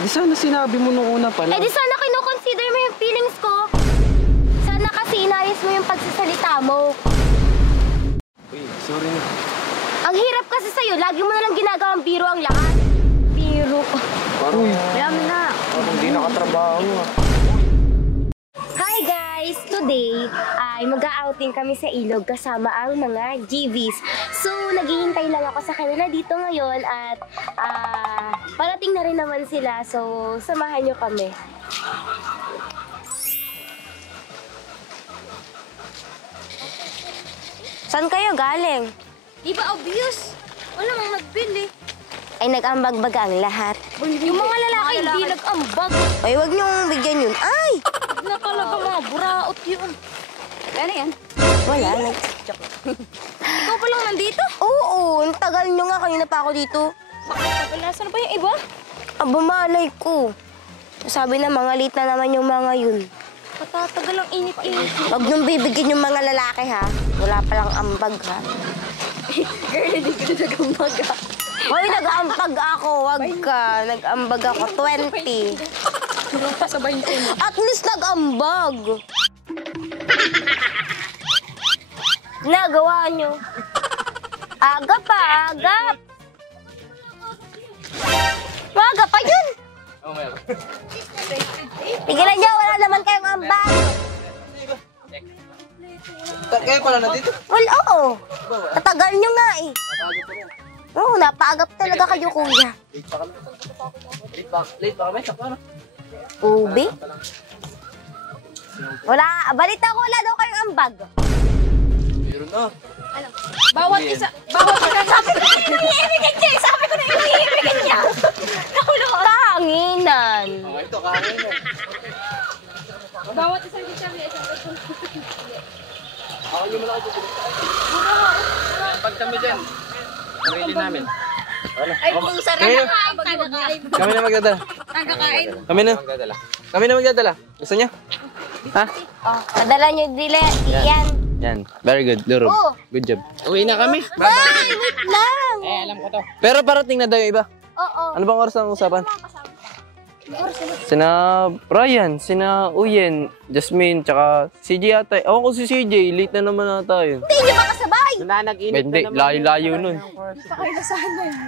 Di sana sinabi mo nung una pala. Eh di sana kino-consider mo yung feelings ko. Sana kasi inayos mo yung pagsasalita mo. Uy, sorry na. Ang hirap kasi sa'yo, lagi mo nalang ginagawang biro ang lahat. Biro. Parang, Alam na. parang di nakatrabaho ah. Hi guys! Today ay mag-outing kami sa ilog kasama ang mga GVs. So, naghihintay lang ako sa kanila dito ngayon at parating na rin naman sila. So, samahan nyo kami. Saan kayo galing? Di ba obvious? Wala mang nagbili. Ay nag-ambag-bag ang lahat. Yung mga lalaki hindi nag-ambag. Ay, wag niyong bigyan yun. Ay! Na talaga mga buraot yun. Ano yan? Wala, Ikaw pa lang nandito? Oo, ang tagal nyo nga. Kanina pa ako dito. Wala, saan pa yung iba? Aba, malay ko. Sabi na, mga late na naman yung mga yun. Patatagal ang init-init. Wag niyong bibigyan yung mga lalaki, ha? Wala palang ambag, ha? Girl, hindi ka na nag-ambag ah. Hoy, nag-ambag ako. Wag ka. Nag-ambag ako. 20. Tulong pa sa 20 mo. At least nag-ambag. Nagawa nyo. Agap pa, agap. Maga pa yun. Oh, meron. Tigilan nyo, wala naman kayong ambag. Kaya pala na dito. Well, oo. Katagal nyo nga eh. Oo, napaagap talaga kayo, kuya. Late pa kami. Late pa kami. Sakto na. Ubi? Wala, balita ko wala daw kayong ambag. Meron na. Bawat isa. Sabi ko na iniibigin niya. Sabi ko na iniibigin niya. Nahulog ako. Kahanginan. Ito, kakain na. Bawat isang kitsabi. Ako yung malaki dito. Pag kami dyan. Sarili namin. Ay, kung sarap kakain. Kami na magdadala. Kakain. Kami na. Kami na magdadala. Gusto niya? Ha? Oh, padala nyo dili. Yan. Yan. Very good. Luro. Oh. Good job. Uwi na kami. Ay, wait lang. Alam ko to. Pero parating na daw yung iba. Oo. Ano bang oras ang usapan? Sina Ryan, sina Uyen, Jasmine, tsaka CJ ata. Ako ko si CJ, late na naman ata yun. Hindi nyo makasabay. Hindi, layo-layo nun.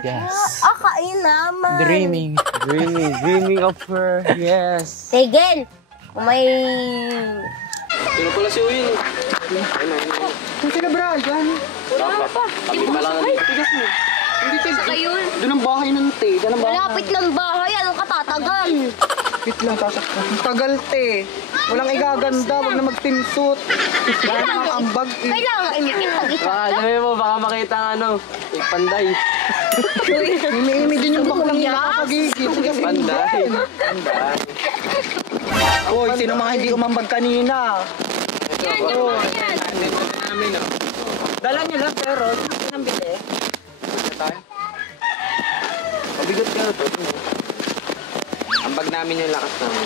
Yes. Kain naman. Dreaming of her. Yes. Tigil. Kung may... Sino pala si Uyen? Kung sila Brian, Wala pa. Kami pala na dito. hindi Saka yun. doon ang bahay ng te. Doon ang bahay. Malapit ng bahay. Anong katatagal? Wait lang, sasaktan. Tagal te. Walang igaganda, wag na mag-swimsuit. Wala nang ambag eh. Kailangan imikit pag-isa. Sabi mo, baka makita ang ano, yung panday. Imi-imi din yung baklang nakakagigit. Panday. Hoy, sino mga hindi umambag kanina? Yan, yung mga yan. Dala nyo lang pero, hindi nang bili. Mabigat ka na to. Ang bag namin yung lakas namin.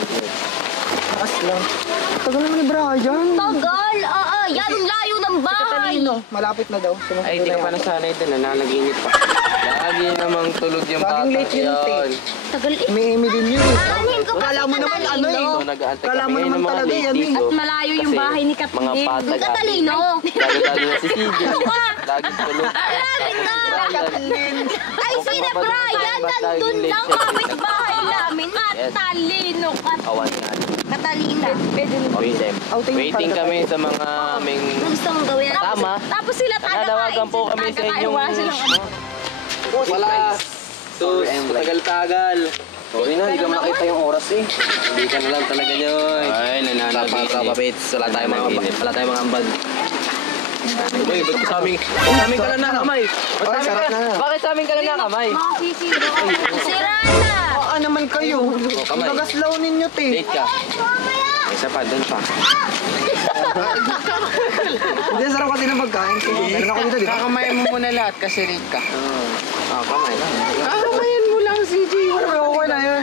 Takas lang. Tagal naman ni Brian. Tagal. Yan ang layo ng bahay. Talino, malapit na daw. Ay, hindi ka pa nasanay din. Nanaginip pa. Lagi namang tulog yung bata. Laging late yun, te. Tagal eh. Imi-imi din yun. Aanin ko pa Kala mo naman ano eh. So, nag-aantay Kala kami mo ngayon naman ng mga talaga late yan eh. dito. At malayo yung Kasi bahay ni mga Katlin. patag. Katalino. Lalo na si CJ. Laging tulog. Ay, sina Brian. Nandun lang kapit-bahay namin. Katalino. Awan nga. Katalina. Waiting kami sa mga aming Gusto mong gawin. tama. Tapos sila Nanawagan po kami sa inyong... Wala. Sus, tagal-tagal. Sorry na, hindi ka makita yung oras eh. Hindi ka na lang talaga nyoy. Ay, nananabit. Wala tayong mga ambag. Uy, ba't sa amin ka lang nakamay? Bakit sa amin ka lang nakamay? Sira na. Baka naman kayo. kamay. Nagaslaw ninyo, te. Late ka. Isa pa, doon pa. Hindi, sarap kasi ng pagkain. Meron ako dito, di ba? Kakamayan mo muna lahat kasi late ka. Kamay lang. Kakamayan mo lang, CJ. Okay na yun.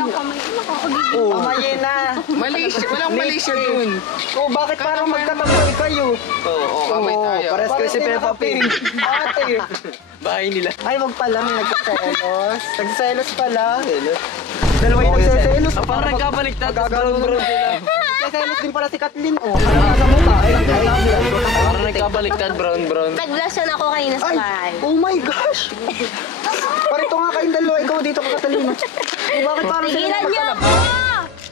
Kamayin na. Malaysia. Walang Malaysia dun. Oh, bakit parang magkatagal kayo? Oo, Kamay tayo. Pares kayo si Peppa Pig. Ate. bahay nila. Ay, wag pala may nagsaselos. Nagsaselos pala. Dalawa yung nagsaselos. Parang nagkabaliktad. Magagano na. Seselos din pala si Kathleen, oh. Sa mukha. Parang nagkabaliktad, brown. Nag-blushan ako kanina sa bahay. Oh my gosh! Parito nga kayong dalawa, ikaw dito ka Kathleen. Bakit parang sila Tigilan niyo magkalab? ako!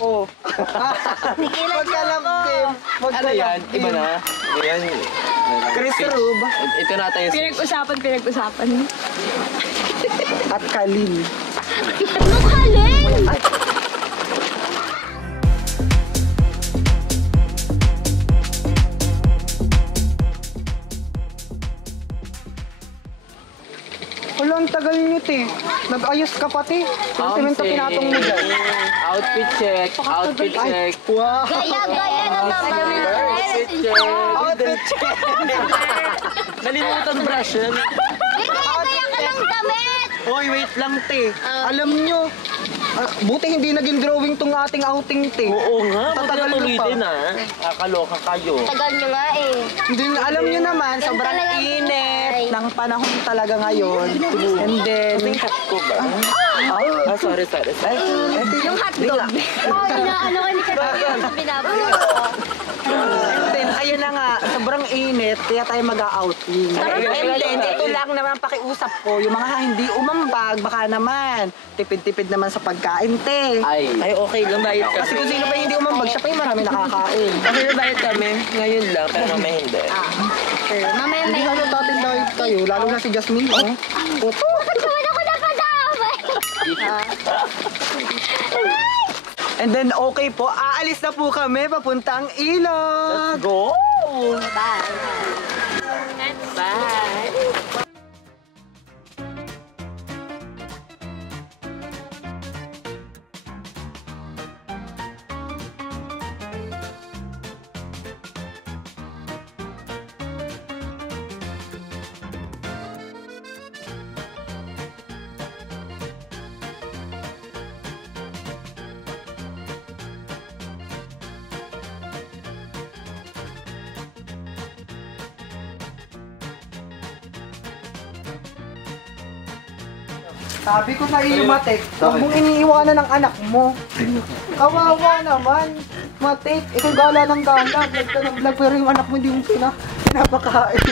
Oh. Tigilan niyo Magkalab ako! din. Ano yan? Iba na? Yan. Chris Rube Ito na tayo. Pinag-usapan. at Kalin. Anong halin? Wala, ang tagal nyo, te. Nag-ayos ka pati. Yung semento pinatong mo dyan. Outfit check. Wow! Gaya-gaya na naman. Outfit check. Outfit check! Nalimutan brush yan. May gaya-gaya ka ng damit! Hoy, wait lang, te. Alam nyo, buti hindi naging drawing tong ating outing, te. Oo nga. Tatagal nyo pa. Kakaloka kayo. Tagal nyo nga eh. Hindi, alam nyo naman, Yan sobrang talaga ang init buhay. ng panahon talaga ngayon. And then, Ko ba? Sorry. Yung hotdog. Oh, inaano ka ni Katrina. Binabayo ko. and then, ayun na nga, sobrang init, kaya tayo mag-outing. And then, ito lang naman pakiusap ko, yung mga hindi umambag, baka naman, tipid-tipid naman sa pagkain, te. Ay, okay lang. Bayad kami. Kasi kung sino pa hindi umambag, siya pa yung marami nakakain. Okay na bayad kami. Ngayon lang, pero mamaya hindi. Mamaya Hindi may... na natin dahil kayo, lalo na si Jasmine, oh. Puto. Bakit naman ako napadamay? And then, okay po, aalis na po kami papuntang Ilog. Go! Bye. Bye. Sabi ko sa iyo, Matek, huwag mong iniiwanan ng anak mo. Kawawa naman. Matek, ikaw gala ng gala. Vlog ka ng vlog, pero yung anak mo hindi mo pinapakain.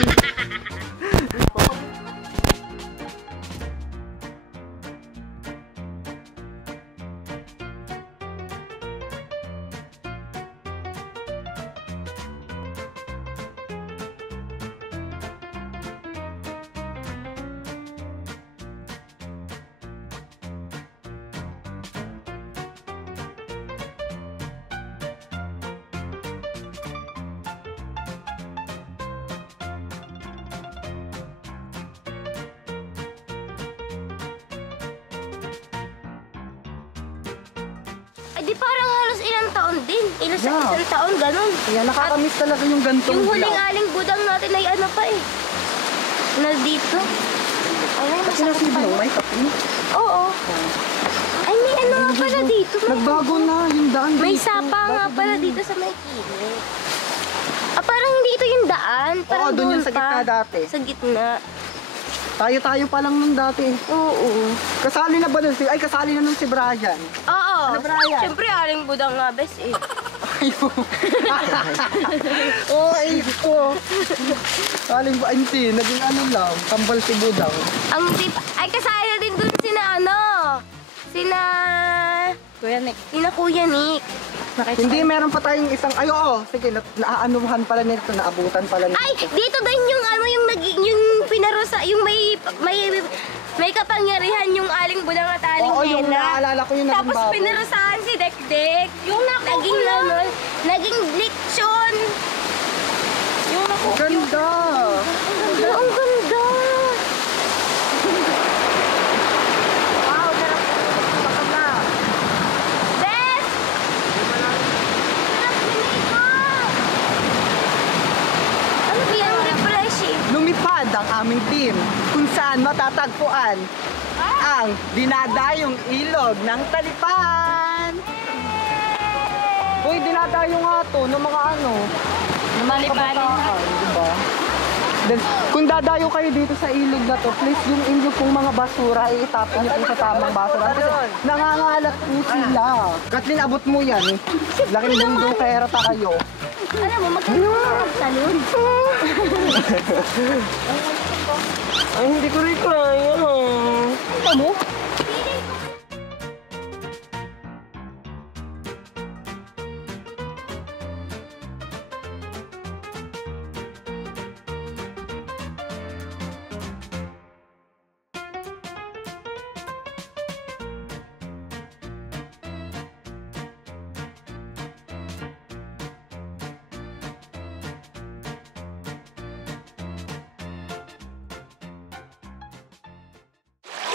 Ay di parang halos ilang taon din. Yeah. Isang taon, ganun. Kaya nakakamiss talaga yung gantong Yung huling vlog. aling budang natin ay ano pa eh. Nandito. Ay, Kasi masakit pa. nasibong, may kape. Oo. Ay, may ano nga pala dito. Nagbago na yung daan May dito. sapa nga pala dito sa may kilid. Ah, parang hindi ito yung daan. Parang Oo, doon yung sa pa. gitna dati. Sa gitna. Tayo pa lang nung dati. Oo. Kasali na ba nun si... Ay, kasali na nun si Brian. Oo. Brian? Siyempre, aling budang nga, bes eh. Oo, ay ko. Saling ba? Hindi, naging ano lang. Kambal si Budang. Ang tip, ay kasali na din dun sina ano. Sina... Sina Kuya Nick. Hindi, meron pa tayong isang... Ay, oo. Sige, naaanuhan pala nito. Naabutan pala nito. Ay, dito din yung ano, yung naging, yung pinarusa, yung may kapangyarihan yung aling budang at aling Oo, yung Hena. naalala ko yung naging Tapos baboy. pinarusahan si Dekdek. Yung naging naman, naging lechon. Yung Ganda! ang ganda. Wow, sarap. Baka na. Bes! Sarap pinito. Ano ba yung refresh eh? Lumipad ang aming team kung saan matatagpuan ang dinadayong ilog ng Talipan. Uy, dinadayo nga to ng mga ano. Malipanin na. Diba? Then, kung dadayo kayo dito sa ilog na to, please yung inyong pong mga basura, itapon niyo po sa tamang basura. Kasi nangangalat po sila. Kathleen, abot mo yan. Laking mundo, kaya rata kayo. Alam mo, magkano ang salon? Ay, hindi ko rin kaya. Ano mo?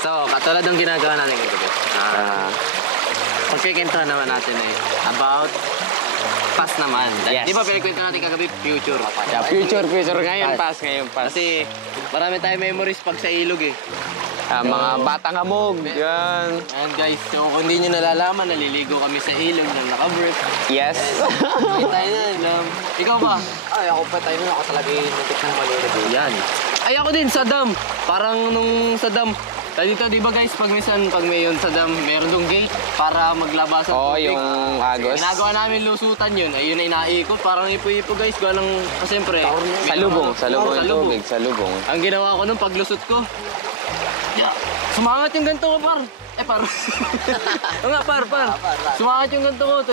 So, katulad ng ginagawa natin kagabi. Pagkikintuhan naman natin about past naman. Yes. Di ba pinagkwento natin kagabi future? Yeah, future ngayon, past ngayon, past. Kasi marami tayong memories pag sa ilog eh. Mga batang hamog, yan. And guys, so kung hindi nyo nalalaman, naliligo kami sa ilog ng naka-brief. Yes. Ay, tayo na. Ikaw ba? Ay, ako pa tayo ako talaga yung natik ng malulog. Yan. Ay, ako din sa dam. Parang nung sa dam. Tayo dito, di ba guys, pag may yun sa dam, meron dong gate para maglabasan Oo, tubig. yung agos. Ginagawa namin lusutan yun. Ayun ay naiikot. Parang ipo-ipo guys. Gawa ng, siyempre. Salubong Oo, yung tubig, salubong. Ang ginawa ko nung paglusot ko, sumangat yung ganito ko, par. Par. Oo nga, par. Sumangat yung ganito ko.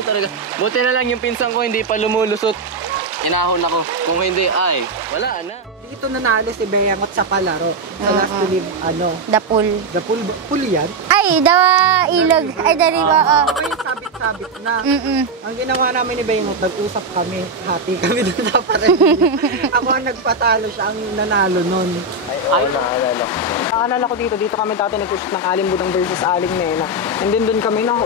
Talaga. Buti na lang yung pinsan ko hindi pa lumulusot. Inahon ako. Kung hindi, ay, wala na. Dito nanalo si Beyangot sa palaro. Sa last to live, The pool. the pool yan. Ay, dawa ilog. Ay, dari ba? Ako yung sabit-sabit na. Mm-mm. Ang ginawa namin ni Beyangot, nag-usap kami. Hati kami dun sa parin. Ako ang nagpatalo, siya ang nanalo nun. Ay, naalala ko. Naalala ko dito kami dati nag-usap ng Aling Budang versus Aling Nena. And then dun kami na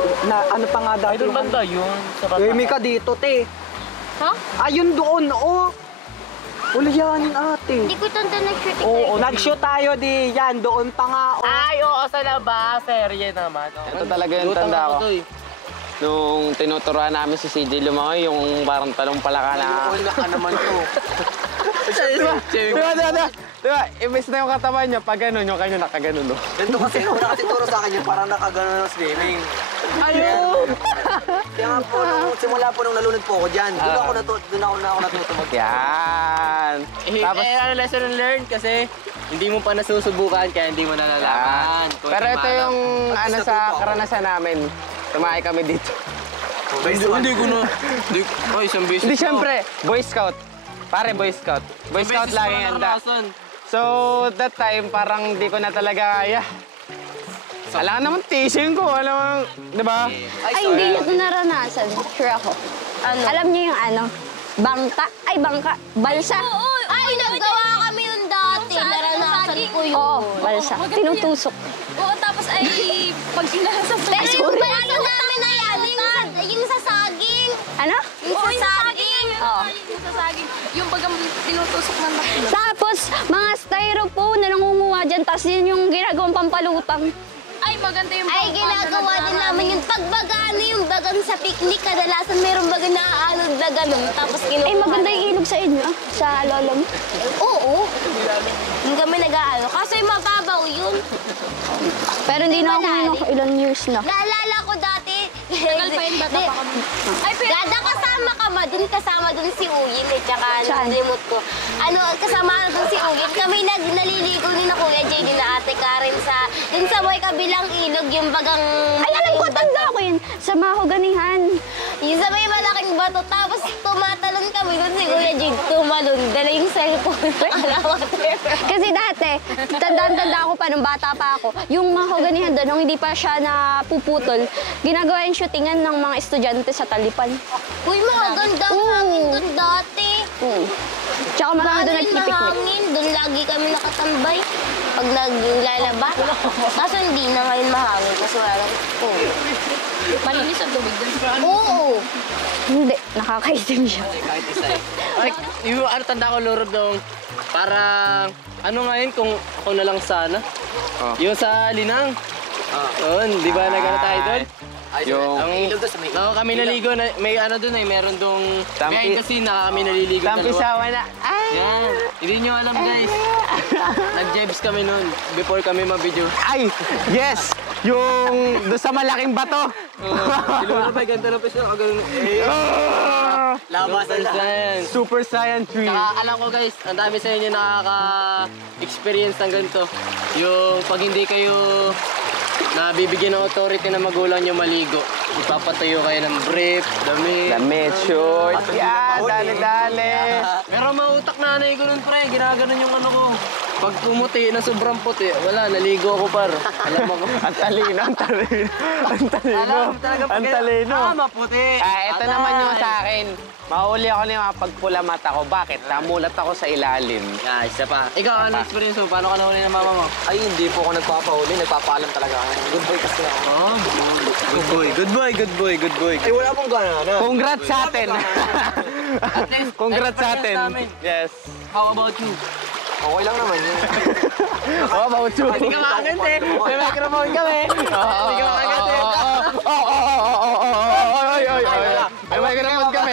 ano pa nga dati. Ay, doon banda yun. Sa Yumi ka dito, te. Ha? Ayun doon, Ulayanin ate. Hindi ko tanda nag-shoot. Oo, nag-shoot tayo di yan. Doon pa nga, Ay, oo, sa labas. Serye naman. Ito talaga yung tanda ko. Nung tinuturuan namin si CJ lumangoy, yung parang talong palaka na... Wala ka naman to. Diba, imbes na yung katawan niya, pag gano'n, yung kanya nakaganon, no? Ganito kasi, una kasi turo sa akin yung parang nakagano'n ng swimming. Ayun! Kaya nga po, simula po nung nalunod po ako dyan, doon ako natutubag. Yan! Tapos, lesson learned kasi hindi mo pa nasusubukan kaya hindi mo nalalaman. Pero ito yung sa karanasan namin. Tumahay kami dito. Hindi ko na. Ay, isang beses. Hindi, syempre, Boy Scout. Pare, Boy Scout. Boy Scout lagi handa. So, that time, parang di ko na talaga kaya. Alam naman, teasing ko. Alam mo, di ba? Ay, hindi nyo ito naranasan. Sure ako. Alam niyo yung bangka? Ay, bangka. Balsa. Ay, naggawa kami yun dati. Naranasan ko yun. Oo, balsa. Tinutusok. Oo, tapos ay pag sinasa sa Pero yung panalo namin na yan, yung sa saging. Ano? Yung sa saging. Oo. yung sa saging. Yung bagang tinutusok ng bakla. Tapos, mga styrofoam na nangunguha dyan, tapos yun yung ginagawang pampalutang. Ay, maganda yung Ay, ginagawa din namin yung pagbagano yung bagang sa picnic. Kadalasan mayroong bagang naaalod na ganun. Tapos kinukuha. Ay, maganda yung ilog sa inyo, sa lolo mo. Oo. Yung kami nag-aalo. Kaso yung mababaw yun. Pero hindi na ako Malalim. ilang years na. Naalala ko dati. Tagal pa yun, bata pa kami. Ay, Gada kasama ka ma. Dun kasama dun si Uyin eh. Tsaka Saan? remote ko. Kasama dun si Uyin. Kami naliligo ni na Kuya JD na Ate Karen sa... Dun sa may kabilang ilog yung bagang... Ay, alam ko, tanda ko yun. Sa Mahoganihan. Yung sa may malaking bato. Tapos tumatalon kami dun si Kuya JD. Tumalon. Dala yung cellphone. Alawat. Kasi dati, tanda ko pa nung bata pa ako, yung Mahoganihan doon, nung hindi pa siya napuputol, ginagawa yung shootingan ng mga estudyante sa Talipan. Uy, maganda ang hangin dun dati. Tsaka marami doon Bagay na nagpipiknik. hangin. Dun lagi kami nakatambay. Pag naglalaba. Kaso hindi na ngayon mahangin kasi wala lang. Malinis ang tubig dun. Oo. Hindi, nakakaitim siya. Kahit isa eh. Ay, yung tanda ko, Lord, dong, parang, ngayon kung ako na lang sana? Oh. Yung sa Linang. Yun, di ba nagano tayo doon? Yung kami naligo na, may ano dun eh, meron dong behind the scene na kami naliligo tampisawa na. Ay! Yan, hindi nyo alam guys. Nag-jebs kami nun before kami mabidyo. Ay! Yes! Yung doon sa malaking bato. Iluna pa, ganito na pa siya. Labasan science. Super Saiyan 3. Alam ko guys, ang dami sa inyo nakaka-experience ng ganito. Yung pag hindi kayo nabibigyan ng authority na magulang nyo maligo, ipapatayo kayo ng brief, Damit, short. Yan, dali-dali. Pero mautak nanay ko nun pre, ginaganon yung ano ko. Pag pumuti na sobrang puti, wala, naligo ako par. Alam ako. Ang talino, ang talino. Ang talino. Ang talino. Maputi. Ito naman yung sa akin. Mahuli ako na yung pagpula mata ko. Bakit? Namulat ako sa ilalim. Isa pa. Ikaw, ano experience mo? Paano ka nahuli ng mama mo? Ay, hindi po ako nagpapahuli. Nagpapaalam talaga ako. Good boy kasi ako. Good boy, good boy, good boy, good boy. Ay, wala pong gana. Congrats sa atin. Congrats sa atin. Yes. How about you? Okay lang naman yun. How about you? Hindi ka makagante. May microphone kami. Hindi ka makagante. May microphone kami.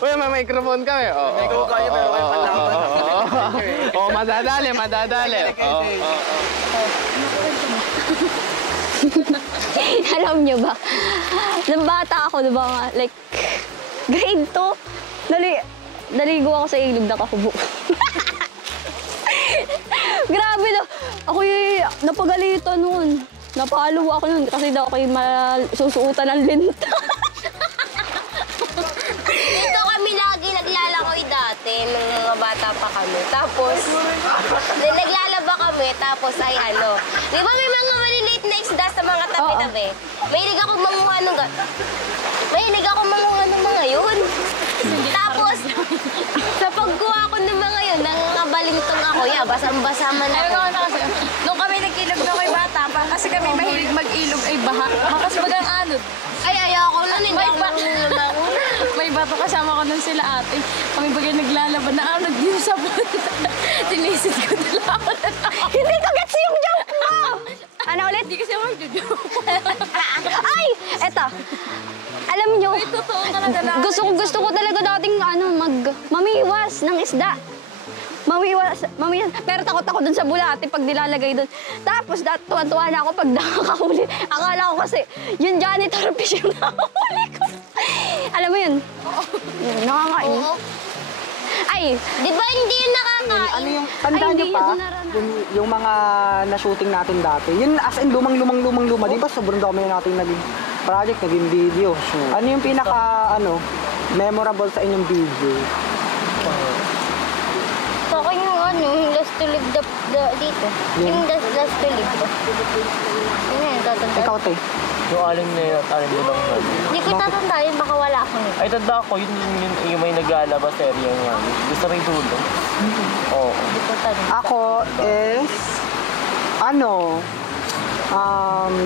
May microphone kami. Madadali, madadali. Alam nyo ba? Nung bata ako, diba nga, like, grade 2, naligo ako sa ilog na kahubo. Grabe na. Ako yung napagalitan nun. Napalo ako nun kasi daw ako yung susuutan ng linta. Dito kami lagi naglalakay dati nung mga bata pa kami. Tapos, naglalaba kami, tapos ay ano. Di ba may mga maliliit na isda sa mga tabi-tabi? Mahilig ako manguha nung mga yun. Tapos, sa pagkuha ko ng mga yun, nangangabalintong ako. Basang-basa man ako. Nung kami nag-ilog na kay bata pa, kasi kami mahilig mag-ilog ay baha. Kasi bagang anod. Ay, ayoko nun. Hindi ako May bato kasama ko nun sila ate. Kami bagay naglalaban na anod yun sa punta. Tinisid ko nila ako na Hindi ko gets yung joke mo! Ano ulit? Hindi kasi ako mag-joke. Ay! Eto. Alam nyo, gusto ko talaga dating mamiwas ng isda. Mamiwas. Pero takot ako dun sa bulate pag nilalagay dun. Tapos tuwan-tuwa na ako pag nakakahuli. Akala ko kasi yung janitor fish yung nakahuli ko. Alam mo yun? Nakakain. Ay, Di ba hindi yun nakakain? Ano yung, tandaan nyo pa, yung mga na-shooting natin dati. Yun as in lumang. Di ba sobrang dami na natin naging project, naging video. Ano yung pinaka, memorable sa inyong video? Sa akin yung yung last to live dito. Yung last to live. Yun yung tatanda. Ikaw, te. Yung aling na yun at aling mo lang nun. Hindi ko tatanda yun, baka wala ako nito. Ay, tanda ko, yung may naglalabas area nga. Gusto rin dulo. Oo. Hindi ko tanda. Ako is,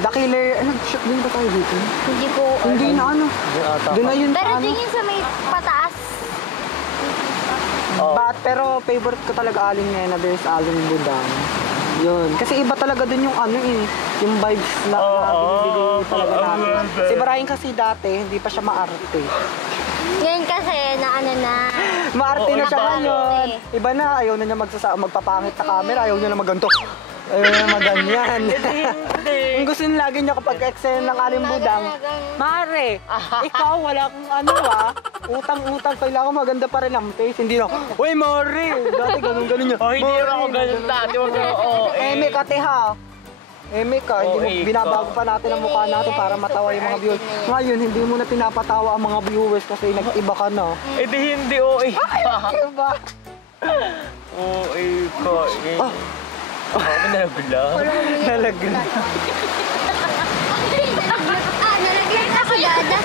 The Killer, nag-shoot din ba tayo dito? Hindi ko. Hindi na Doon na yun Pero sa din yun sa may pataas. Pero favorite ko talaga Aling Nena versus Aling Budang. Yun. Kasi iba talaga dun yung yung vibes na binibigay talaga natin. Si Brian kasi dati, hindi pa siya maarte. Ngayon kasi na. Maarte na siya nakaarte. ngayon. Iba na, ayaw na niya magpapangit sa camera, ayaw niya na maganto. Ayaw na maganyan. Ang gusto niya lagi niya kapag eksena ng Aling Budang, Mare, ikaw wala kang utang-utang, kailangan maganda pa rin ang face. Hindi na, uy Mare! Dati ganun niya. Hindi naman ako ganun dati. Eme ka, teha. Eme ka, hindi mo binabago pa natin ang mukha natin para matawa yung mga viewers. Ngayon, hindi mo na pinapatawa ang mga viewers kasi nag-iba ka na. Eh di hindi, oo. Diba? Oo, ko. Nalagla. Nalagla. Nalagyan ka sa dada.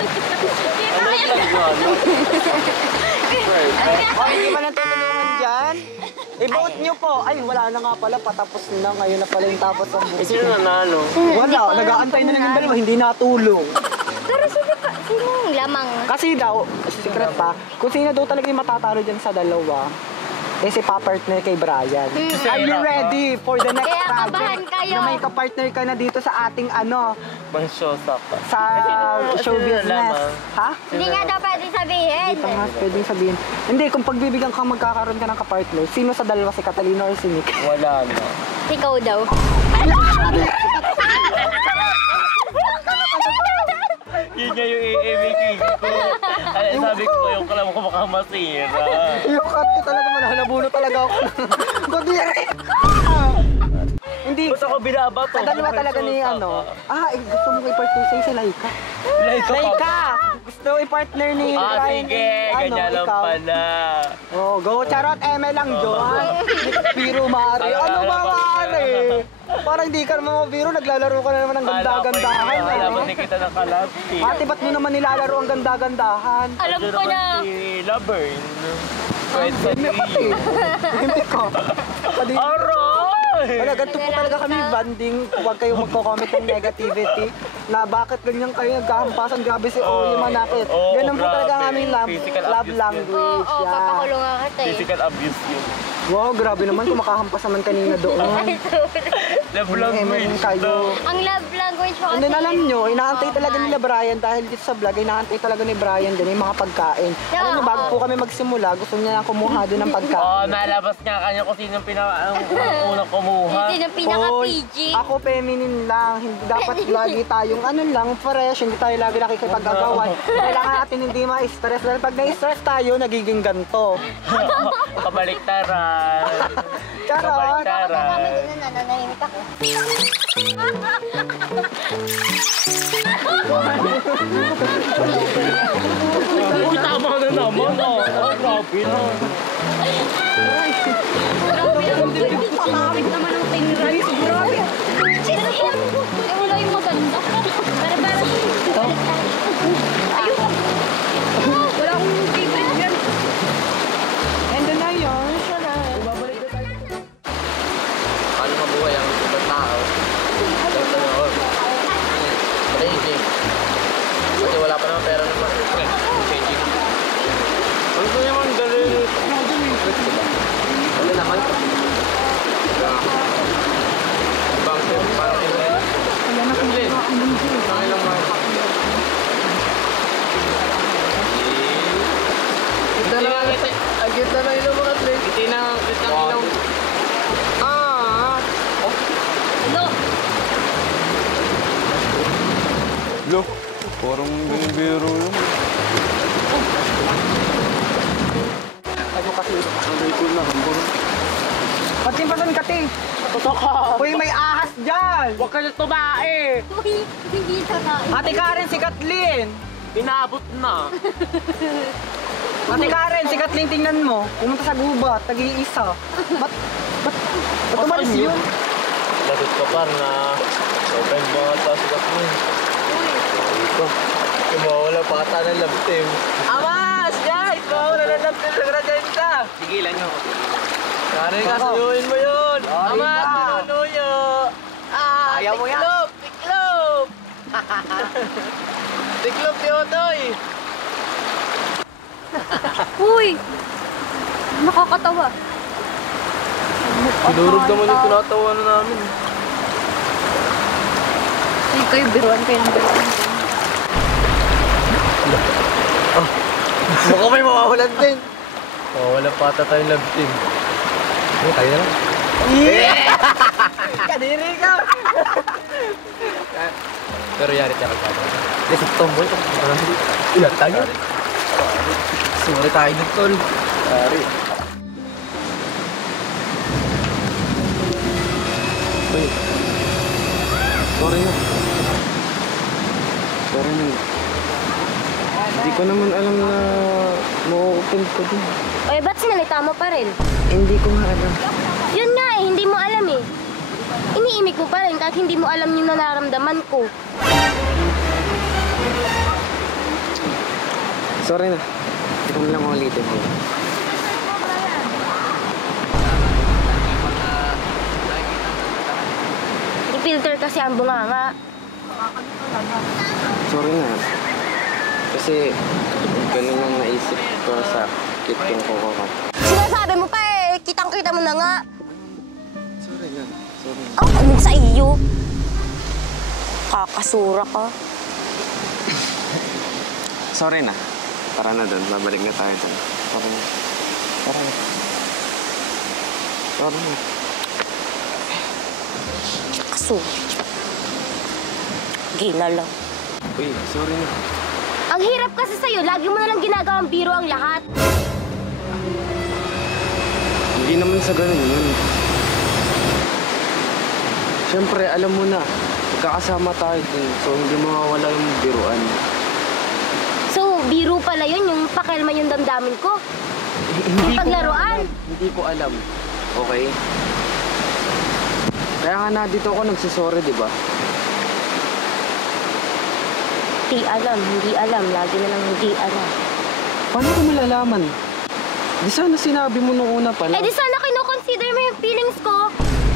Hindi man ang tutulungan dyan. I-vote nyo po. Ay, wala na nga pala. Patapos na. Ngayon na pala yung tapos ng vote. Sino nanalo? Wala. Nag-aantay na lang yung dalawa. Hindi natulong. Pero sino yung lamang? Kasi daw, secret pa, kung sino daw talaga yung matatalo dyan sa dalawa, si pa-partner kay Brian. Are you ready for the next Kaya kabahan project? kayo. Na may ka-partner ka na dito sa ating Mansyosa ka. sa show business. Ha? Hindi nga daw pwede sabihin. Hindi pa nga pwedeng sabihin. Hindi, kung pagbibigyan kang magkakaroon ka ng ka-partner, sino sa dalawa, si Catalino or si Nick? Wala na. Ikaw daw. Yun nga yung i-making ko. Sabi ko yung kalam ko baka masira. Yung cut ko talaga, mananabuno talaga ako. Godire! Hindi. Basta ko binabato. Sa dalawa talaga ni ano. Gusto mo i-partner sa'yo si Laika. Laika! Gusto i-partner ni Brian. Sige, ganyan lang ikaw. pala. Oh, go charot, eme lang John. Biro Mari. Ano ba Mari? Parang di ka naman mabiro, naglalaro ka na naman ng ganda-gandahan. Alam ni kita ng kalapti. Ate, ba't mo naman nilalaro ang ganda-gandahan? Alam ko na. Si Laverne. Hindi pati. Hindi ko. Pati. Wala, ganito po talaga kami banding. Huwag kayong magko-comment ng negativity na bakit ganyan kayo nagkahampasan. Grabe si Oye Manakit. Ganun po talaga ang aming love language. Oo, papakulong nga kita eh. Physical abuse yun. Wow, grabe naman. Kumakahampas naman kanina doon. Love language. Kayo. Ang love language ko And kasi. then alam nyo, inaantay talaga nila Brian dahil dito sa vlog, inaantay talaga ni Brian din yung mga pagkain. Alam nyo, bago po kami magsimula, gusto niya lang kumuha din ng pagkain. Nalabas nga kanya kung sino ang unang kumuha. Hindi na pinaka-PG. Ako feminine lang, hindi dapat lagi tayong ano lang, fresh, hindi tayo lagi nakikipag-agawan. Kailangan natin hindi ma-stress dahil pag na-stress tayo, nagiging ganto. Kabaliktaran. Charot! Kami din na nananahimik ako. Uy, tama na naman. Grabe na. Patawid naman ang tingray. Grabe. Eh, wala yung maganda. Para. Ayun. Wala akong favorite yan. And then ayun, siya na. Paano mabuhay ang ibang tao? Ito yun. Changing. Kasi wala pa naman pera naman. Changing. Ano ba naman galing? Ano naman? Bang, parang yun. Pangilang mga. Kita na lang. Kita na yung mga trade. Kita na ilaw. Lo, parang biro yun. Ano kasi? Ang cool na, hamburo. Pagsimpasan ka, te. Uy, may ahas dyan. Huwag ka na tumae! Uy, hindi ka na. Ate Karen, si Kathleen. Inaabot na. Ate Karen, si Kathleen, tingnan mo. Pumunta sa gubat, tag-iisa. Ba't umalis yun? Lagot ka pa na open mga tasikat mo. Ito. Kumawala pa ata ng love team. Amas! Guys! Kumawala ng love team sa gradenta! Sigilan nyo. Karen, kasuyuin mo yun! Amas! Manunuyo! Ayaw mo yan. Tiklop! Tiklop! Tiklop, Yotoy! Uy! Nakakatawa. Pinurog naman yung tinatawanan namin. Ay, kayo, biruan kayo ng biruan. Baka may mawawalan din. Wala pa ata tayong love team. Ano, tayo na lang. Kadiri ka. Pero yari tayo kagad. Kasi tomboy ito. Ilan tayo? Sorry tayo dun, tol. Sorry. Wait. Sorry na. Sorry na. Hindi ko naman alam na ma-open ko din. Oy, ba't sinalita mo pa rin? Hindi ko nga alam. Yun nga eh, hindi mo alam eh. Iniimik mo pa rin kahit hindi mo alam yung nararamdaman ko. Sorry na. Hindi ko lang ulitin mo. I-filter kasi ang bunganga. Sorry na. Kasi ganun yung naisip ko sa kit yung kuko ko. Sinasabi mo pa eh, kitang-kita mo na nga. Sorry na. Sorry. Ano sa iyo? Kakasura ka. Sorry na. Tara na doon. Babalik na tayo doon. Tara na. Tara na. Tara na. Kakasura. Gay na lang. Uy, sorry na. Ang hirap kasi sa'yo, lagi mo na lang ginagawang biro ang lahat. Hindi naman sa ganun yun. Siyempre, alam mo na, magkakasama tayo dun. So, hindi mawawala yung biruan. So, biro pala yun, yung pakialman yung damdamin ko. Yung paglaruan. Hindi ko alam. Okay? Kaya nga na dito ako nagsisorry, di ba? Hindi alam. Lagi na lang hindi alam. Paano ko malalaman? Di sana sinabi mo nung una pa Eh lang. di sana kino-consider mo yung feelings ko.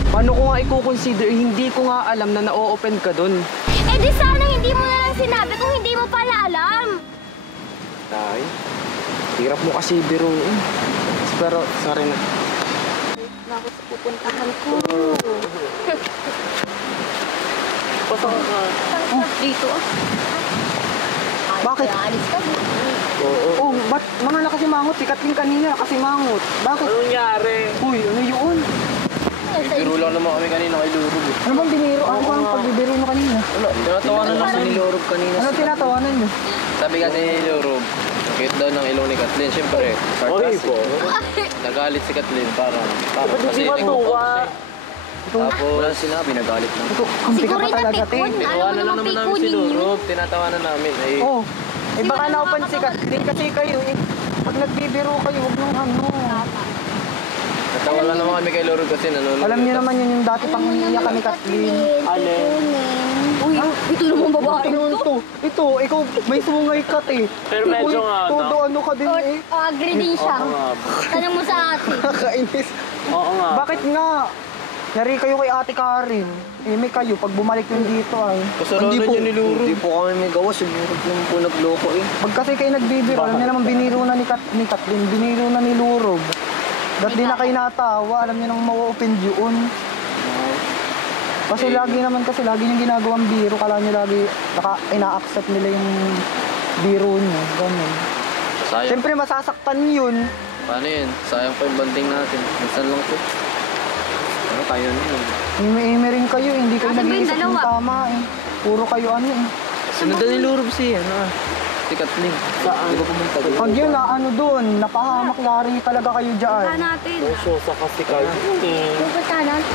Paano ko nga i-consider? Hindi ko nga alam na na-o-open ka dun. Eh di sana hindi mo na lang sinabi kung hindi mo pala alam. Tay, hirap mo kasi biruin. Pero, sorry na. Bakit pupuntahan ko? Pasok ka. Dito ah. Bakit? Alis ka. Oo. Oh, ba't mga nakasimangot? Sikat din kanina, nakasimangot. Bakit? Anong nangyari? Uy, ano yun? Biro lang naman kami kanina kay Lurog. Ano bang biniro? Ano bang pagbibiro mo kanina? Wala, tinatawanan lang ni Lurog kanina. Ano tinatawanan nyo? Sabi kasi ni Lurog, nakita daw ng ilong ni Kathleen. Siyempre, sarcastic. Nagalit si Kathleen para kasi tapos walang sinabi, nagalit lang. Ito, kampi ka Siguro pa talaga, te. napikon. Alam mo Tinawanan lang namang naman namin si pikunin yun. Lurog, tinatawanan namin. Ay, Oh, eh baka naupan si Kathleen kasi kayo eh. Pag nagbibiro kayo, huwag nung ano. natawa lang naman kami kay Lurog kasi nanonood. Alam niyo naman yun yung dati pang iiyakan ni Kathleen. Uy, ito naman babae Ano to. ito, ikaw may sungay ka eh. Pero medyo nga, no? Todo ano ka din eh. Agree din siya. Tanong mo sa ate. Kakainis. Oo nga. Bakit nga? Yari kayo kay Ate Karen. Eh, may kayo, pag bumalik yun dito ay. Kasalanan niyo ni Lurog. Hindi po kami may gawa, si Lurog yung po nagloko eh. Pag kasi kayo nagbibiro, alam niyo naman biniro na ni Kathleen, biniro na ni Lurog. Ba't di na kayo natawa? Alam niyo nang ma-open yun. Kasi lagi yung ginagawang biro, kala niyo lagi ina-accept nila yung biro niyo. Ganun. Sayang. Siyempre masasaktan yun. Paano yun? Sayang pa yung banding natin. Minsan lang to. Ano tayo na yun? Ime-ime rin kayo, hindi kayo Asan ba yung nag-iisip ng dalawa? tama eh. Puro kayo ano eh. Sinundan ni Lurog si si Kathleen. Saan? Di ba pumunta doon? Pag yun na ano dun, napahamak yari talaga kayo dyan. Punta natin. Sa kasi kayo. Pupunta natin.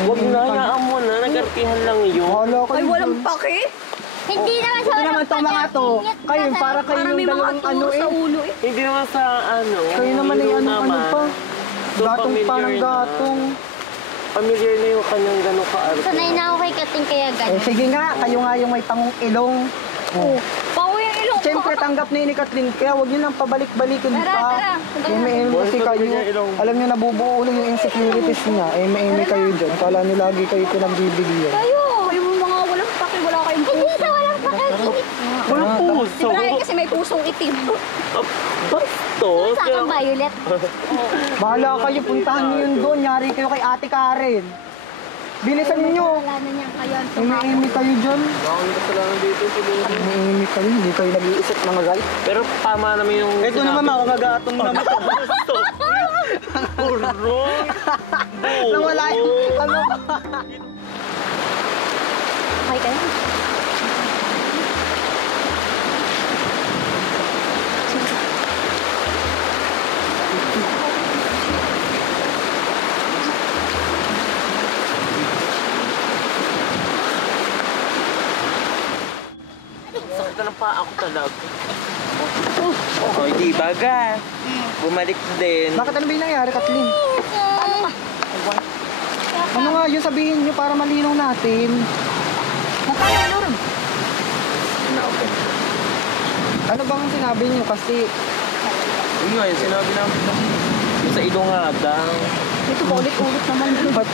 Huwag na, hayaan mo na. Nagartihan lang yun. Wala kayo. Ay, walang pake. Hindi naman siya Ito naman tong mga to. Kayo, para kayo Para yung may mga dalawang ano turo eh. sa ulo eh. Hindi naman sa ano. Kayo naman ay ano pa. So, Gatong pa ng familiar na. gatong. Familiar na yung kanyang gano'ng kaarte. Sanay na ako kay Kating kaya Eh ganyan. sige nga, kayo nga yung may tangong ilong. Oh. Pao yung ilong ko. Siyempre tanggap ni Kathleen, kaya huwag nyo nang pabalik-balikin Tara, pa. tara. Eme-eme kasi kayo. Alam nyo nabubuo ulo yung insecurities niya. Eme-eme kayo dyan. Kala nyo lagi kayo pinagbibigyan. Kayo, yung mga walang pake, wala kayong puso. Hindi sa walang pakailan. Walang Si puso. Brian kasi may pusong itim. Bastos. Sa kang violet. Bahala kayo, puntahan nyo yun doon. Yari kayo kay Ate Karen. Bilisan nyo. Wala na niya kayo. Eme-eme kayo dyan. Baka may kasalanan dito si Lurog. Eme-eme kayo. Hindi kayo nag-iisip ng right. Pero tama naman yung... Ito naman makagatong naman. Puro. Nawala yung ano. Okay ka na. Sakit na ng paa ako talaga. Oh, hindi baga. Bumalik din. Bakit ano ba yung nangyari, Kathleen? Ano nga yun sabihin nyo para malinaw natin? Na-open. Ano bang sinabi nyo? Kasi Yun nga, yung sinabi namin yung sa ilong nga daw. Ito, paulit-ulit naman. ba't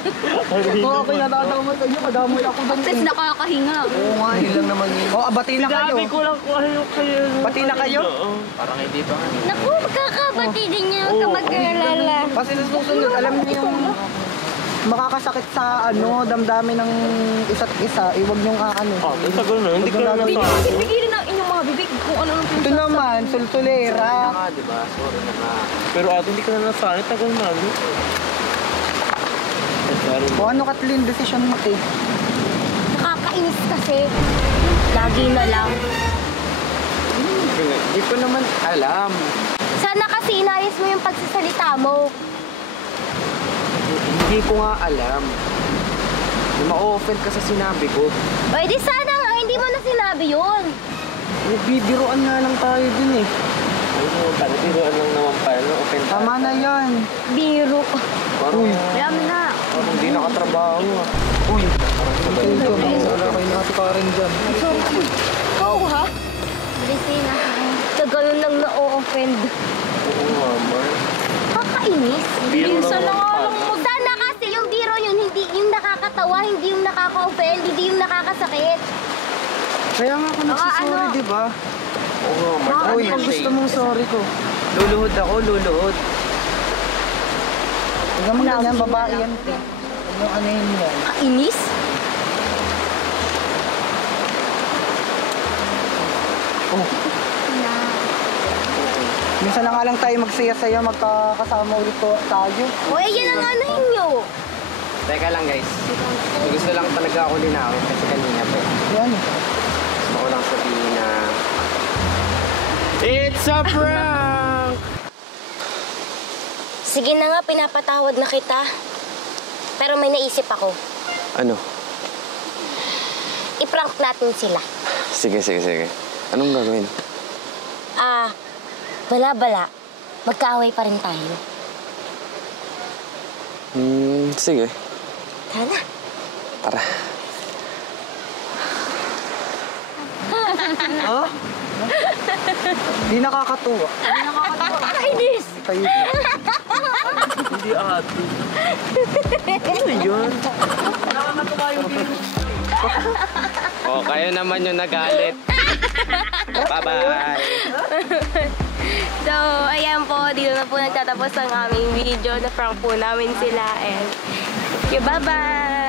Oo, ako natatakot sa inyo. Madamay ako doon. Tapos nakakahinga. Oo nga, yun lang naman yun. Oo, bati na kayo. Sabi ko lang kung ano kayo. Bati na kayo? Parang hindi pa. Naku, magkakabati din niya. Huwag ka mag-alala. Kasi sa susunod, alam niyo yung makakasakit sa damdamin ng isa't isa. Iwag niyong ano. Oh, tagal na. Hindi ko na Pigilan ang inyong mga bibig kung ano ang Ito naman, sultulera. diba? Sorry na nga. Pero ate, hindi ka na nasanay. Tagal na. O ano, Kathleen, decision mo, eh? Nakakainis kasi. Lagi na lang. Hindi ko naman alam. Sana kasi inayos mo yung pagsasalita mo. Hindi ko nga alam. Ma-offend ka sa sinabi ko. O edi sana nga, hindi mo na sinabi yun. Bibiruan nga lang tayo dun eh. Ano, biruan lang naman pa. Offend tayo. Tama na yan. Biro. Parang, Alam na. parang hindi nakatrabaho ah. Uy, Wala kayo nakatikarin dyan. Oo ha? Busy na. Sa ganun lang na-offend. oo nga, man. Kakainis. Biro Minsan naman lang pala. alam mo. Sana kasi yung biro yun, hindi yung nakakatawa, hindi yung nakaka-offend, hindi yung nakakasakit. Kaya nga ako nagsasorry, ano? di ba? Oo nga, man. Uy, ang gusto mong sorry ko. Luluhod ako, luluhod. Huwag mo ganyan, babae yan. Huwag mo ano yun yan. Kakainis? Minsan na nga lang tayo magsaya-saya, magkakasama ulit tayo. O yan ang ano ninyo. Teka lang guys. Gusto lang talaga ako linawin kasi kanina po. Yan. Gusto ko lang sabihin na... It's a prank! Sige na nga, pinapatawad na kita. Pero may naisip ako. Ano? I-prank natin sila. Sige. Anong gagawin? Bala-bala. Magkaaway pa rin tayo. Sige. Tara. Tara. Ha? Di nakakatuwa. Kakainis! Kayo. Hindi ate. Ano yun? Oh, kayo naman yung nagalit. Bye-bye. So, ayan po. Dito na po nagtatapos ang aming video. Na-prank po namin sila. And, bye-bye!